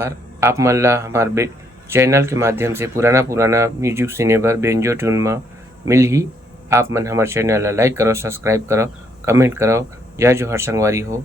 अगर आप मन ला हमार चैनल के माध्यम से पुराना म्यूजिक सिनेबर बेंजो ट्यून में मिलही। आप मन हमार चैनल ला लाइक करो, सब्सक्राइब करो, कमेंट करो। जय जोहर संगवारी हो।